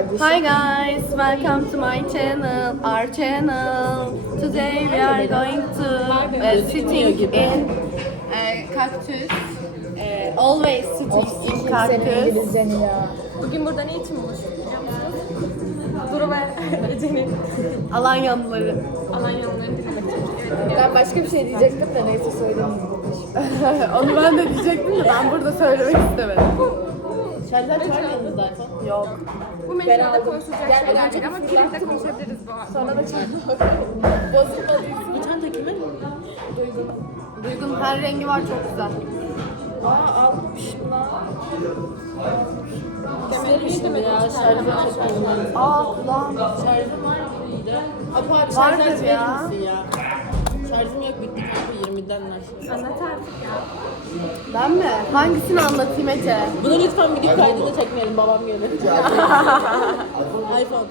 kardeşim. Hi guys, welcome to my channel, our channel. Today we are going to sitting in cactus. Always sitting in Senin cactus. İngilizceni ya. Bugün burada ne için buluştuk biliyor musunuz? Duru ve Ece'nin Alanyalıları. Alanya'nın dinlemek için. Evet, Ben başka bir şey diyecektim de neyse söylemeyeyim. Onu ben de diyecektim de ben burada söylemek istemedim. Senden var mı zaten? Yok. bu mecrada konuşulacak şeyler değil ama filmde konuşabiliriz bu arada. Sonra da bozulmadı. Bu çanta kimin? Duygu'nun her rengi var, çok güzel. Aa almışım lan. Demek mi ya? Aa kulağım. Şarjım var mıydı? Apa abi Vardır şarj ya. verir misin ya? Şarjım yok, bitti kanka 20'den aşağı. Anlat artık ya. Ben mi? Hangisini anlatayım Ece? Bunu lütfen video kaydını çekmeyelim, babam gelir. iPhone.